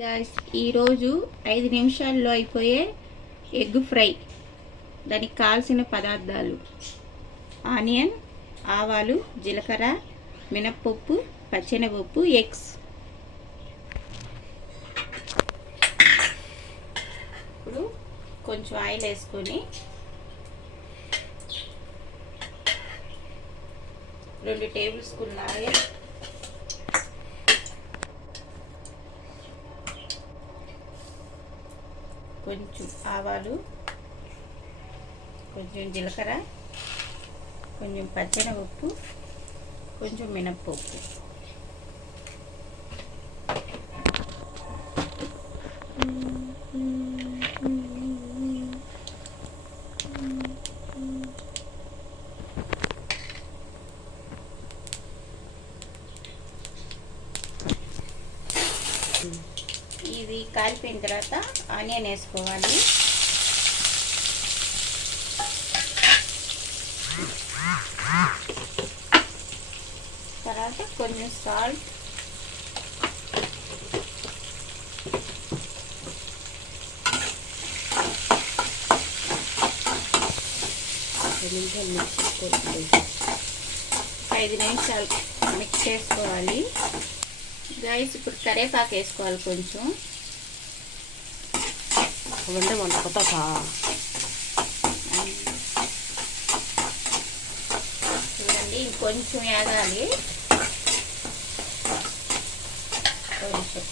Guys, ఈరోజు 5 నిమిషాల్లో అయిపోయే ఎగ్ ఫ్రై. దానికి కావాల్సిన పదార్థాలు: ఆనియన్, ఆవాలు, జీలకర్ర, మినప్పప్పు, పచ్చెనపప్పు, ఎగ్స్. ఇప్పుడు కొంచెం ఆయిల్ వేసుకొని 2 టేబుల్ స్పూన్ల ఆయిల్, కొంచెం ఆవాలు, కొంచెం జీలకర్ర, కొంచెం పచ్చెనపప్పు, కొంచెం మినప్పప్పు. ఇది కాలిపోయిన తర్వాత ఆనియన్ వేసుకోవాలి. తర్వాత కొంచెం సాల్ట్, ఐదు నిమిషాలు మిక్స్ చేసుకోవాలి. గైస్, ఇప్పుడు కరివేపాకు వేసుకోవాలి కొంచెం. చూడండి, ఇంకొంచెం వేగాలి. కొంచెం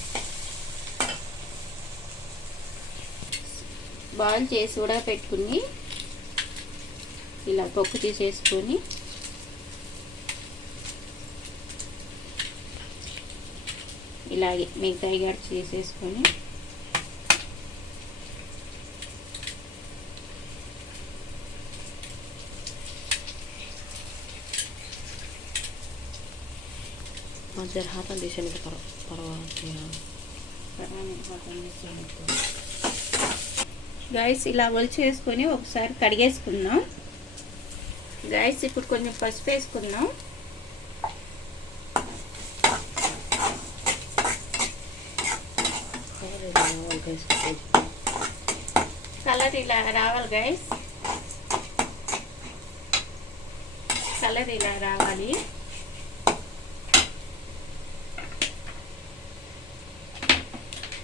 బాయిల్ చేసి కూడా పెట్టుకుని ఇలా తొక్కు తీసేసుకొని ఇలాగే మిగతా గడ్ చేసేసుకొని जर हाथन दिशेने గైస్, ఇలా ఒలిచేసుకొని ఒకసారి కడిగేసుకుందాం. గైస్, ఇప్పుడు కొంచెం పసుపు వేసుకుందాం. కలర్ ఇలా రావాలి గైస్, కలర్ ఇలా రావాలి.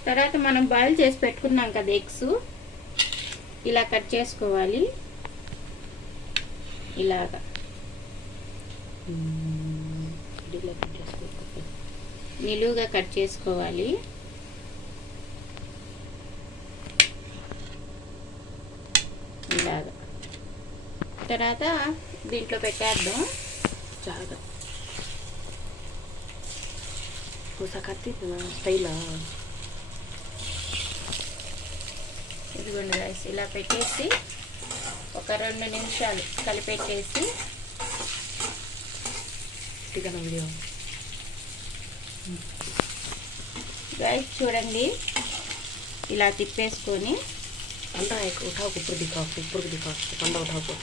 తర్వాత మనం బాయిల్ చేసి పెట్టుకున్నాం కదా ఎగ్స్, ఇలా కట్ చేసుకోవాలి. ఇలాగా నిలువుగా కట్ చేసుకోవాలి. ఇలాగా తర్వాత దీంట్లో పెట్టేద్దాం. చాలా కత్తి స్టైలా. ఇదిగోండి గైస్, ఇలా పెట్టేసి ఒక 2 నిమిషాలు కలిపెట్టేసి వీడియో గైస్ చూడండి, ఇలా తిప్పేసుకొని अंडा एक उठाओ, ऊपर दिखाओ, अंडा उठाओ को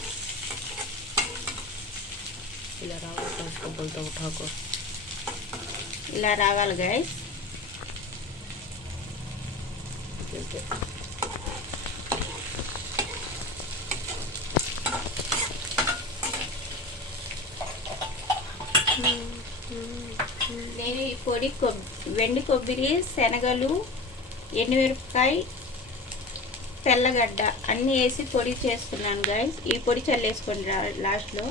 ఇలా రావాలి. उसको बोलता उठाओ को ఇలా రావాలి గైస్. నేను ఈ పొడి వెండి కొబ్బరి, శనగలు, ఎండుమిరపకాయ, తెల్లగడ్డ అన్నీ వేసి పొడి చేసుకున్నాను గైస్. ఈ పొడి చల్లేసుకోండి లాస్ట్లో.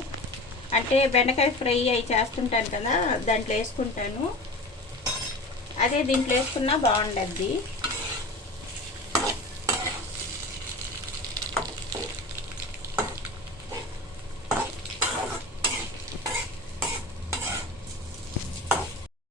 అంటే బెండకాయ ఫ్రై అవి చేస్తుంటాను కదా, దాంట్లో వేసుకుంటాను. అదే దీంట్లో వేసుకున్నా బాగుండద్ది.